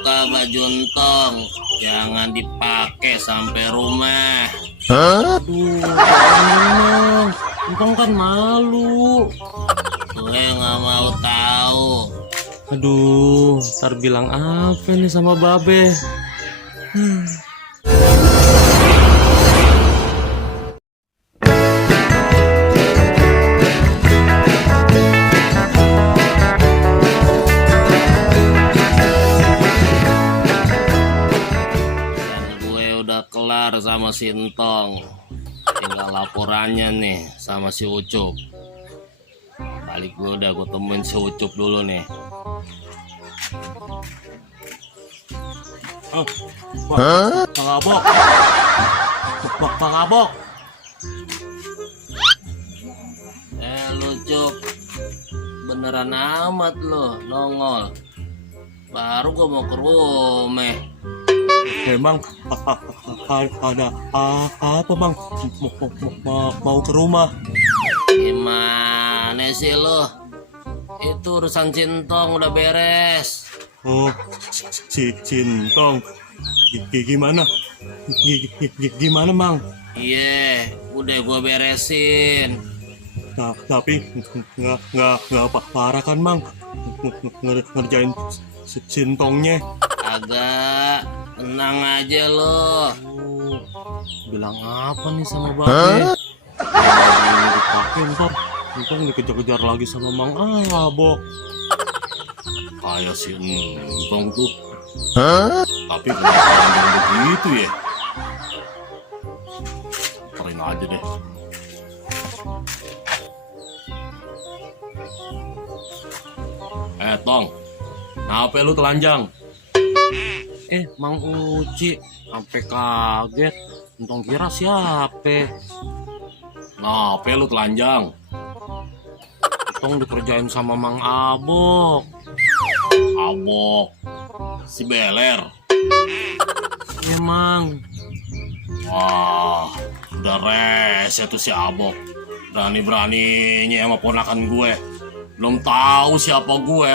buka baju entong, jangan dipakai sampai rumah. Aduh, Mang. Entong kan malu. Gue nggak mau tahu. Aduh, ntar bilang apa nih sama Babe? Dan gue udah kelar sama si entong. Tinggal laporannya nih sama si Ucup. Balik gue udah gue temuin si Ucup dulu nih. Bang Abok. Bang Abok. Lu Cup, beneran amat lo nongol. Baru gue mau ke rumah. Emang ada apa, Bang? Mau ke rumah? Gimana sih lo? Itu urusan Cintong udah beres. Oh, si Cintong. Gimana? Gimana, Mang? Iya, udah gue beresin. Nah, tapi nggak parah kan, Mang? Ngerjain Cintongnya. Agak tenang aja lo. Bilang apa nih sama Babe? Dipakai ntar Entong dikejar-kejar lagi sama Mang Abok. Kayak si Entong tuh. Tapi kenapa begitu ya? Keren aja deh. Tong, kenapa lu telanjang? Mang Uci sampai kaget. Entong kira siapa? Kenapa lu telanjang? Entong dikerjain sama Mang Abok. Abok, si Beler. Emang Wah, udah rese tuh si Abok. Berani-beraninya sama ponakan gue. Belum tahu siapa gue.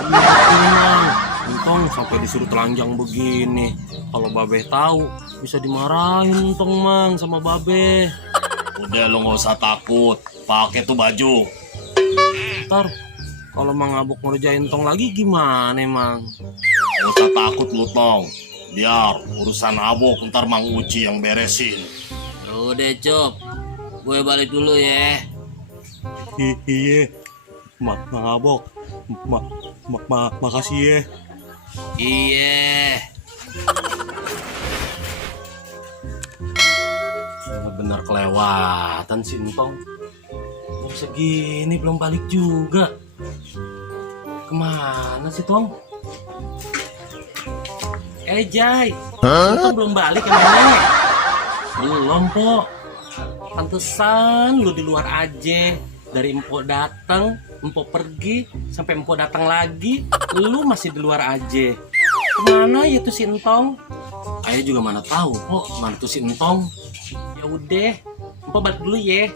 Emang Entong sampai disuruh telanjang begini. Kalau Babe tahu bisa dimarahin Entong, Mang, sama Babe. Udah lu nggak usah takut. Pakai tuh baju. Ntar kalau Mang Abok ngerjain Entong lagi gimana, Mang? Gak usah takut lu, Tong. Biar urusan Abok ntar Mang Uci yang beresin. Udah, Cop. Gue balik dulu ya. Iya, Mang Abok. Makasih ya. Iya. Bener-bener kelewatan si Entong. Jam segini belum balik juga. Kemana sih, Tong? Jai, Entong belum balik emangnya? Belum, Po. Pantesan lu di luar aja. Dari Empok datang, Empok pergi, sampai Empok datang lagi, lu masih di luar aja. Kemana ya tuh si Entong? Ayah juga mana tahu, Po, mana tuh si Entong. Ya udah, Empok balik dulu ya.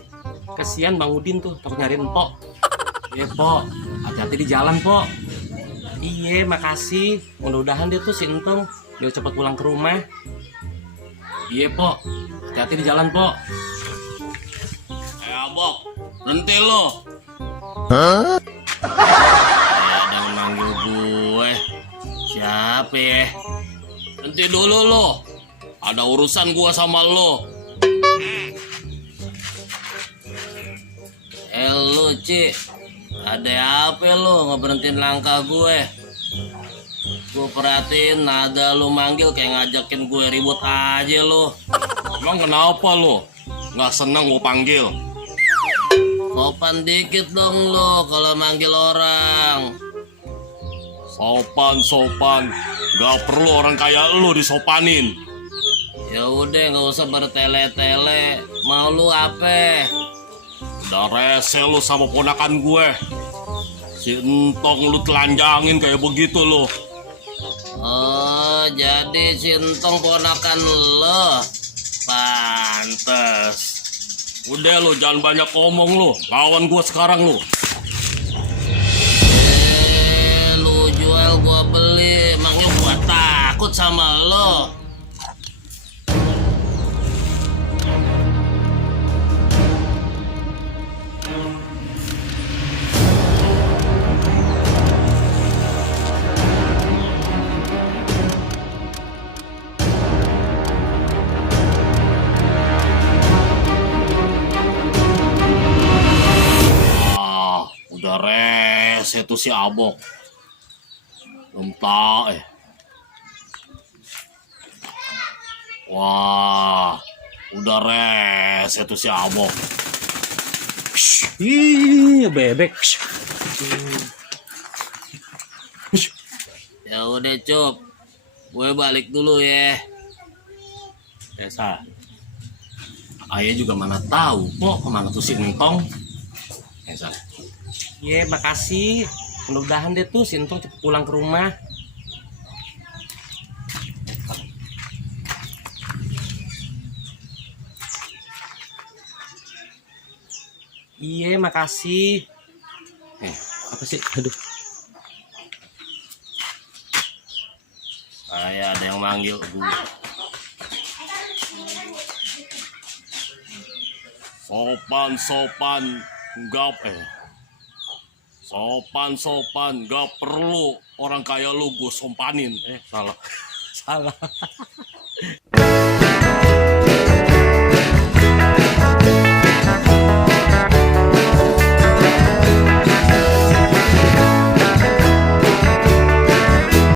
Kasihan Bang Udin tuh, takut nyariin Empok. Ya, Po, hati-hati di jalan, Po. Iya, makasih. Mudah-mudahan dia tuh si Entong dia cepat pulang ke rumah. Iya, Po. Hati-hati di jalan, Po. Abok, berhenti lo. Ada yang manggil gue. Siapa ya? Berhenti dulu lo. Ada urusan gue sama lo. Lu, Ci. Ada apa lo ngeberhentiin langkah gue? Gue perhatiin nada lu manggil kayak ngajakin gue ribut aja lo. Emang kenapa lo? Nggak seneng gue panggil? Sopan dikit dong lo kalau manggil orang. Sopan. Gak perlu orang kayak lu disopanin. Ya udah nggak usah bertele-tele. Mau lu apa? Udah rese lu sama ponakan gue. Si Entong lu telanjangin kayak begitu lo. Oh, jadi si Entong ponakan lo. Pantes. Udah lo, jangan banyak ngomong lo. Lawan gue sekarang lo. Lu jual gue beli. Emang sama lo. Udah rese tuh si Abok. Entah Wah, udah rese tuh si Abok. Ih, bebek. Ya udah Cup, gue balik dulu ya. Desa. Ayah juga mana tahu kok kemana tuh si Entong. Desa. Iya, makasih. Mudah-mudahan deh tuh si Entong cepet pulang ke rumah. Iya, makasih. Apa sih? Aduh. Kayak ada yang manggil gue. Sopan, Sopan, gak perlu orang kaya lu gue sompanin. Salah. Salah.